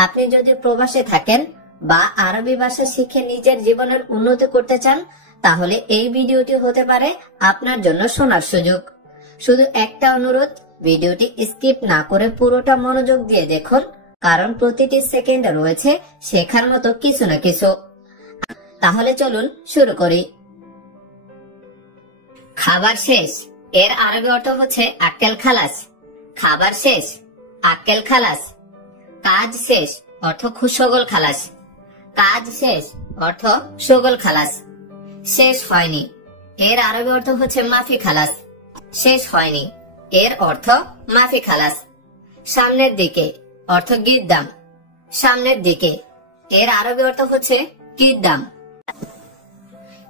আপনি যদি প্রবাসে থাকেন বা আরবি ভাষা শিখে নিজের জীবনের উন্নতি করতে চান, তাহলে এই ভিডিওটি হতে পারে আপনার জন্য শোনার সুযোগ। শুধু একটা অনুরোধ, ভিডিওটি স্কিপ না করে পুরোটা মনোযোগ দিয়ে দেখুন, কারণ প্রতিটি সেকেন্ডে রয়েছে শেখার মতো কিছু না কিছু। তাহলে চলুন শুরু করি। খাবার শেষ এর আরবি অর্থ হচ্ছে আক্কেল খালাস। খাবার শেষ, আক্কেল খালাস। কাজ শেষ অর্থ শগল খালাস। কাজ শেষ অর্থ শগল খালাস। শেষ হয়নি এর আরবি অর্থ হচ্ছে মাফি খালাস। শেষ হয়নি এর অর্থ মাফি খালাস। সামনের দিকে অর্থ গিদ্দাম। সামনের দিকে এর আরবি অর্থ হচ্ছে গিদ্দাম।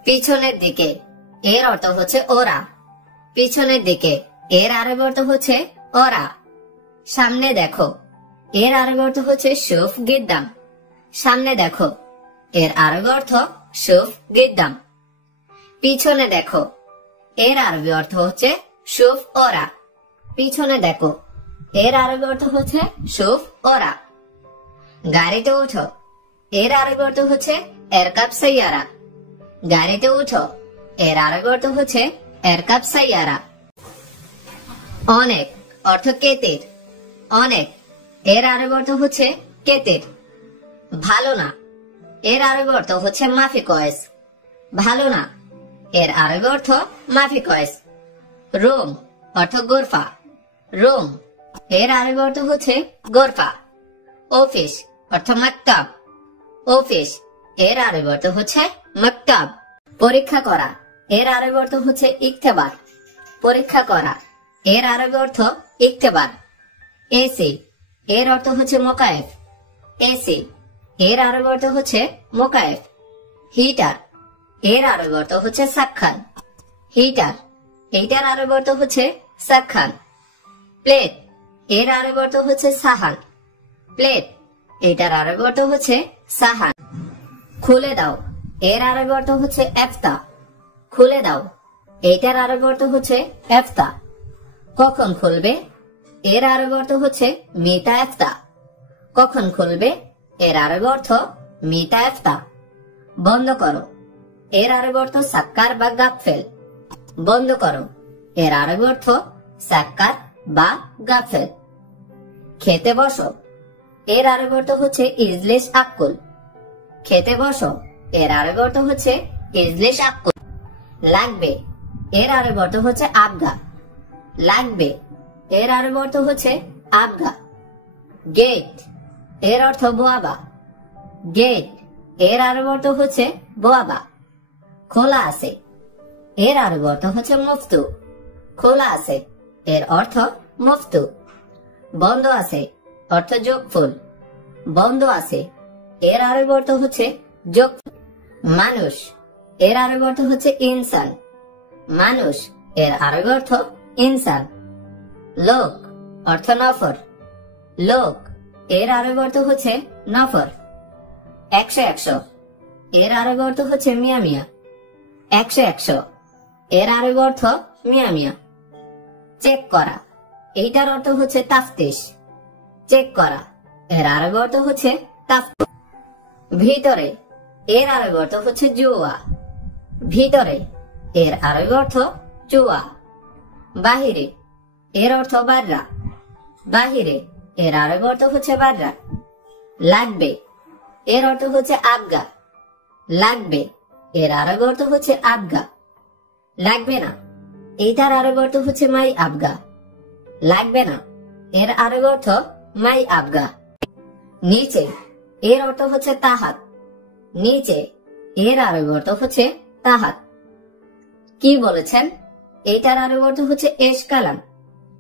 পিছনের দিকে এর অর্থ হচ্ছে ওরা। পিছনের দিকে এর আরবি অর্থ হচ্ছে ওরা। সামনে দেখো এর আরবি অর্থ হচ্ছে শুফ গিদ্দাম। সামনে দেখো এর আরবি অর্থ শুফ গিদ্দাম। পিছনে দেখো এর আরবি অর্থ হচ্ছে শুফ ওরা। পিছনে দেখো এর আরবি অর্থ হচ্ছে শুফ ওরা। গাড়িতে উঠো এর আরবি অর্থ হচ্ছে এরকাব সাইয়ারা। গাড়িতে উঠো এর আরবি অর্থ হচ্ছে এরকাব সাইয়ারা। অনেক অর্থ কেতির। অনেক এর আরবি অর্থ হচ্ছে কেতির। ভালো না এর আরবি অর্থ হচ্ছে মাফি কয়েস। ভালো না এর আরবি অর্থ মাফি কয়েস। রুম অর্থ গোরফা। রুম এর আরবি অর্থ হচ্ছে গোরফা। অফিস অর্থ মাকতাব। অফিস এর আরবি অর্থ হচ্ছে মাকতাব। পরীক্ষা করা এর আরবি অর্থ হচ্ছে ইক্তেবার। পরীক্ষা করা এর আরবি অর্থ ইক্তেবার। এসি এর অর্থ হচ্ছে মোকায়েফ। এসি এর আরবি অর্থ হচ্ছে মোকায়েফ। হিটার এর আরবি অর্থ হচ্ছে সাক্ষান। হিটার এইটার আরবি অর্থ হচ্ছে সাক্ষান। প্লেট এর আরবি অর্থ হচ্ছে সাহান। প্লেট এটার আরবি অর্থ হচ্ছে সাহান। খুলে দাও এর আরবি অর্থ হচ্ছে এফতা। খুলে দাও এইটার আরবি অর্থ হচ্ছে এফতা। কখন খুলবে এর আরবি অর্থ হচ্ছে মিতা এফতা। কখন খুলবে এর আরবি অর্থ মিতা এফতা। বন্ধ করো এর আরবি অর্থ সাক্কার বা গাফেল। বন্ধ করো এর আরবি অর্থ সাক্কার বা গাফেল। খেতে বসো এর আরবি অর্থ হচ্ছে ইজলিস আক্কুল। খেতে বসো এর আরবি অর্থ হচ্ছে ইজলিস আক্কুল। লাগবে এর আরবি অর্থ হচ্ছে আবগা। লাগবে এর আরবি অর্থ হচ্ছে আবগা। গেট এর অর্থ বোয়াবা। গেট এর আরবি অর্থ হচ্ছে বোয়াবা। খোলা আছে এর আরবি অর্থ হচ্ছে মুফতু। খোলা আছে এর অর্থ মুফতু। বন্ধ আছে অর্থ যোগফুল। বন্ধ আছে এর আরবি অর্থ হচ্ছে যোগফুল। মানুষ এর আরবি অর্থ হচ্ছে ইনসান। মানুষ এর আরবি অর্থ ইনসান। লোক অর্থ নফর। লোক এর আরবি অর্থ হচ্ছে নফর। 100 এর আরবি অর্থ হচ্ছে মিয়া মিয়া। 100 এর আরবি অর্থ মিয়া মিয়া। চেক করা এইটার অর্থ হচ্ছে তাফতিশ। চেক করা এর আরবি অর্থ হচ্ছে তাফতিশ। ভিতরে এর আরবি অর্থ হচ্ছে জুয়া। ভিতরে এর আরবি অর্থ জুয়া। বাহিরে এর অর্থ বাররা। বাহিরে এর আরবি অর্থ হচ্ছে বাররা। লাগবে এর অর্থ হচ্ছে আবগা। লাগবে এর আরবি অর্থ হচ্ছে আবগা। লাগবে না এইটার আরবি অর্থ হচ্ছে মাই আবগা। লাগবে না এর আরবি অর্থ মাই আবগা। নিচে এর অর্থ হচ্ছে তাহাত। নিচে এর আরবি অর্থ হচ্ছে তাহাত। কি বলেছেন এইটার আরবি অর্থ হচ্ছে এশ কালাম।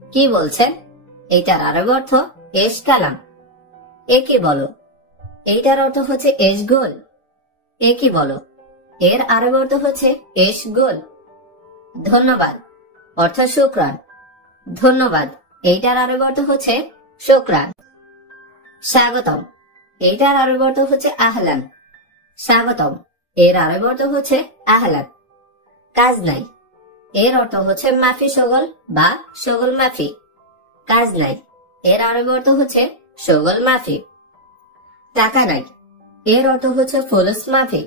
কি বলছেন এইটার আরবি অর্থ এশ কালাম। একে বলো এইটার অর্থ হচ্ছে এশ গোল। একে বলো এর আরবি অর্থ হচ্ছে এশ গোল। ধন্যবাদ অর্থ শুকরান। ধন্যবাদ এইটার আরবি অর্থ হচ্ছে শুকরান। স্বাগতম এইটার আরবি অর্থ হচ্ছে আহলান। স্বাগতম এর আরবি অর্থ হচ্ছে আহলান। কাজ নাই এর অর্থ হচ্ছে মাফি শগল বা শগল মাফি। কাজ নাই এর আরবি অর্থ হচ্ছে শগল মাফি। টাকা নাই এর অর্থ হচ্ছে ফুলুস মাফি।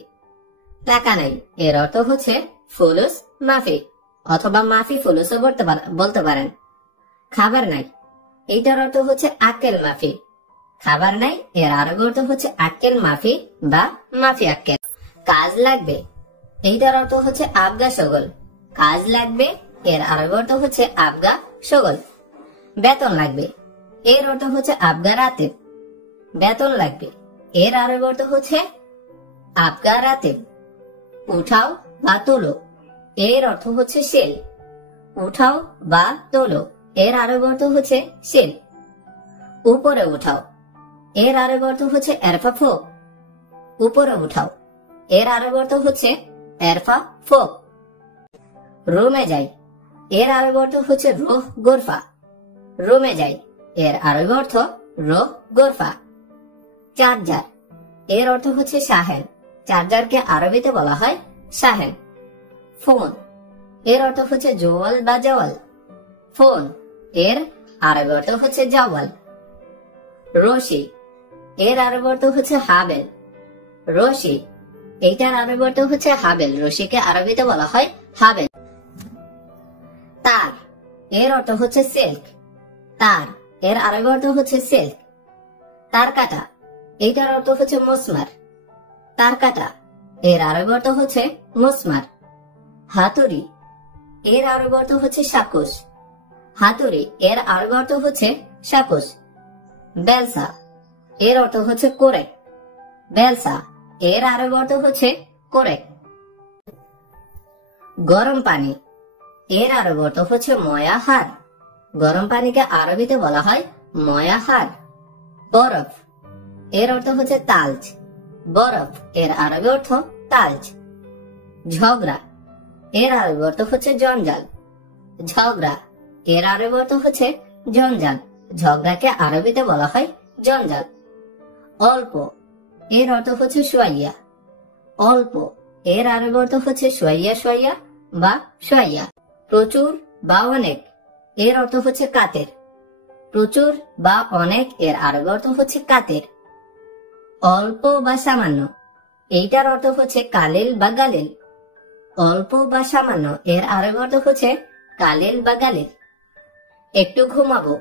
টাকা নাই এর অর্থ হচ্ছে ফুলুস মাফি অথবা মাফি ফুলুসও বলতে পারেন। খাবার নাই এইটার অর্থ হচ্ছে আক্কেল মাফি। খাবার নাই এর আরবি অর্থ হচ্ছে আক্কেল মাফি বা মাফি আক্কেল। কাজ লাগবে এইটার অর্থ হচ্ছে আবগা সগল। কাজ লাগবে এর আরবি অর্থ হচ্ছে আবগা সগল। বেতন লাগবে এর অর্থ হচ্ছে আবগা রাতেব। বেতন লাগবে এর আরবি অর্থ হচ্ছে আবগা রাতেব। উঠাও বা তোলো এর অর্থ হচ্ছে সেল। উঠাও বা তোলো এর আরবি অর্থ হচ্ছে সেল। উপরে উঠাও এর আরবি অর্থ হচ্ছে এরফা ফোক। উপরে উঠাও এর আরবি অর্থ হচ্ছে এরফা ফোক। রুমে যাই এর আরবি অর্থ হচ্ছে রোহ গোরফা। রুমে যাই এর আরবি অর্থ রোহ গোরফা। চার্জার এর অর্থ হচ্ছে শাহেন। চার্জারকে আরবিতে বলা হয় শাহেন। ফোন এর অর্থ হচ্ছে জোয়াল বা জওয়াল। ফোন এর আরবি অর্থ হচ্ছে জাওয়াল। রশি এর আরবি অর্থ হচ্ছে হাবেল। রশি এইটার আরবি অর্থ হচ্ছে হাবেল। রশিকে আরবিতে বলা হয় হাবেল। তার এর অর্থ হচ্ছে সিল্ক। তার এর আরবি অর্থ হচ্ছে সিল্ক। তার কাটা এইটার অর্থ হচ্ছে মুসমার। তার কাটা এর আরবি অর্থ হচ্ছে মুসমার। হাতুড়ি এর আরবি অর্থ হচ্ছে সাকুশ। হাতুড়ি এর আরবি অর্থ হচ্ছে সাকুশ। বেলসা এর অর্থ হচ্ছে কোরেক। বেলসা এর আরবি অর্থ হচ্ছে কোরেক। গরম পানি এর আরবি অর্থ হচ্ছে ময়া হার। গরম পানিকে আরবিতে বলা হয় ময়া হার। বরফ এর অর্থ হচ্ছে তালচ। বরফ এর আরবি অর্থ তালচ। ঝগড়া এর আরবি অর্থ হচ্ছে জঞ্জাল। ঝগড়া এর আরবি অর্থ হচ্ছে জঞ্জাল। ঝগড়াকে আরবিতে বলা হয় জঞ্জাল। অল্প এর অর্থ হচ্ছে সোয়াইয়া। অল্প এর আরবি অর্থ হচ্ছে সোয়াইয়া সোয়াইয়া বা সোয়াইয়া। প্রচুর বা অনেক এর অর্থ হচ্ছে কাতের। প্রচুর বা অনেক এর আরবি অর্থ হচ্ছে কাতের। অল্প বা সামান্য এইটার অর্থ হচ্ছে কালিল বা গালিল। অল্প বা সামান্য এর আরবি অর্থ হচ্ছে কালিল বা গালিল। একটু ঘুমাবো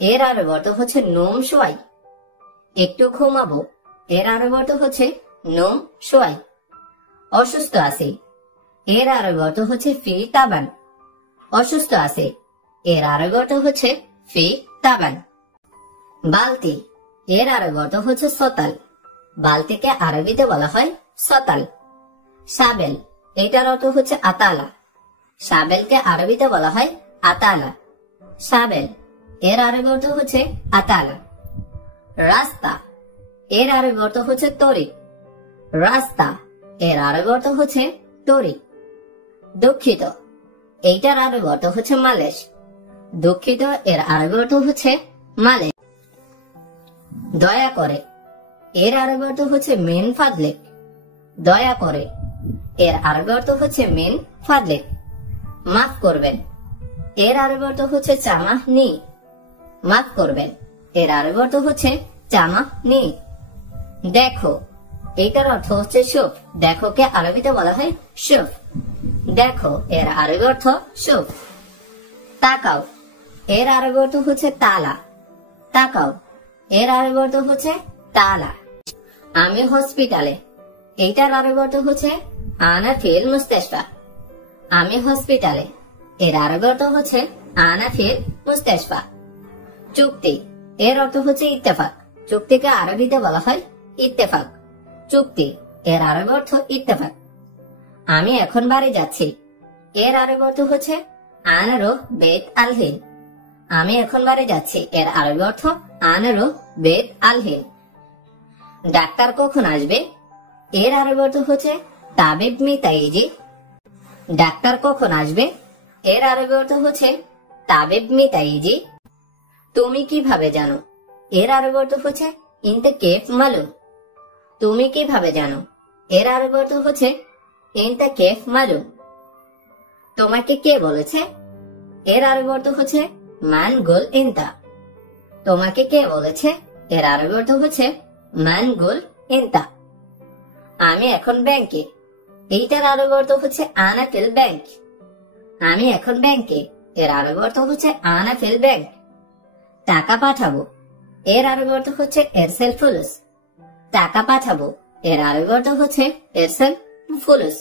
এর আরবি অর্থ হচ্ছে নোম শোয়াই। একটু ঘুমাবো এর আরবি অর্থ হচ্ছে নোম শোয়াই। অসুস্থ আছি এর আরবি অর্থ হচ্ছে ফি তাবান। অসুস্থ আছে এর আরবি অর্থ হচ্ছে ফি তাবান। বালতি এর আরবি অর্থ হচ্ছে সতাল। বালতিকে আরবিতে বলা হয় সতাল। সাবেল এটার অর্থ হচ্ছে আতালা। সাবেলকে আরবিতে বলা হয় আতালা। সাবেল এর আরবি অর্থ হচ্ছে আতালা। রাস্তা এর আরবি অর্থ হচ্ছে তরি। রাস্তা এর আরবি অর্থ হচ্ছে তরি। দুঃখিত এইটার আরবি অর্থ হচ্ছে মালেশ। দুঃখিত এর আরবি অর্থ হচ্ছে মালেশ। দয়া করে এর আরবি অর্থ হচ্ছে মিন ফাদলেক। দয়া করে এর আরবি অর্থ হচ্ছে মিন ফাদলেক। মাফ করবেন এর আরবি অর্থ হচ্ছে চামাহ নি। মাফ করবেন এর আরবি অর্থ হচ্ছে চামাহ নি। দেখো এইটার অর্থ হচ্ছে শুভ। দেখোকে আরবিতে বলা হয় শুভ। দেখো এর আরবি অর্থ শুভ। তাকাও এর আরবি অর্থ হচ্ছে তালা। তাকাও এর আরবি অর্থ হচ্ছে তালা। আমি হসপিটালে এইটার আরবি অর্থ হচ্ছে আনা ফিল মুস্তাশফা। আমি হসপিটালে এর আরবি অর্থ হচ্ছে আনা ফিল মুস্তাশফা। চুক্তি এর অর্থ হচ্ছে ইত্তেফাক। চুক্তিকে আরবিতে বলা হয় ইত্তেফাক। চুক্তি এর আরবি অর্থ ইত্তেফাক। আমি এখন বাড়ি যাচ্ছি এর আরবি অর্থ হচ্ছে আনারো বেত আলহিন। আমি এখন বাড়ি যাচ্ছি এর আরবি অর্থ আনারো বেত আলহিন। ডাক্তার কখন আসবে এর আরবি অর্থ হচ্ছে তাবিব মিতাইজি। ডাক্তার কখন আসবে এর আরবি অর্থ হচ্ছে তাবিব মিতাইজি। তুমি কিভাবে জানো এর আরবি অর্থ হচ্ছে ইনতে কেফ মালুম। তুমি কিভাবে জানো এর আরবি অর্থ হচ্ছে ইনতে কেফ মালুম। তোমাকে কে বলেছে এর আরবি অর্থ হচ্ছে মান গুল ইনতা। তোমাকে কে বলেছে এর আরবি অর্থ হচ্ছে mangool inta আমি এখন ব্যাংকে এইটার আরব অর্থ হচ্ছে আনা ফিল ব্যাংক আমি এখন ব্যাংকে এর আরব অর্থ হচ্ছে আনা ফিল ব্যাংক টাকা পাঠাবো এর আরব অর্থ হচ্ছে এরসেল ফুলুস টাকা পাঠাবো এর আরব অর্থ হচ্ছে এরসেল ফুলুস